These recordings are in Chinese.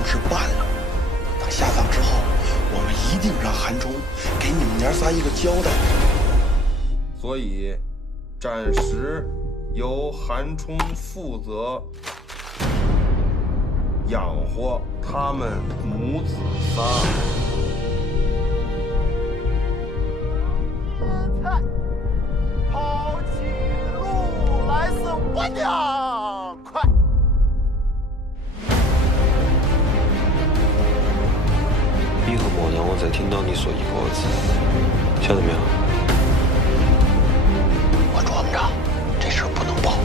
后事办了。等下葬之后，我们一定让韩冲给你们娘仨一个交代。所以，暂时由韩冲负责养活他们母子仨。菜，跑起路来是我娘快。以后莫让我再听到你说一个字，晓得没有？我装着，这事不能报。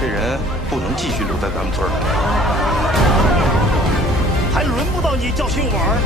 这人不能继续留在咱们村儿，还轮不到你叫姓王。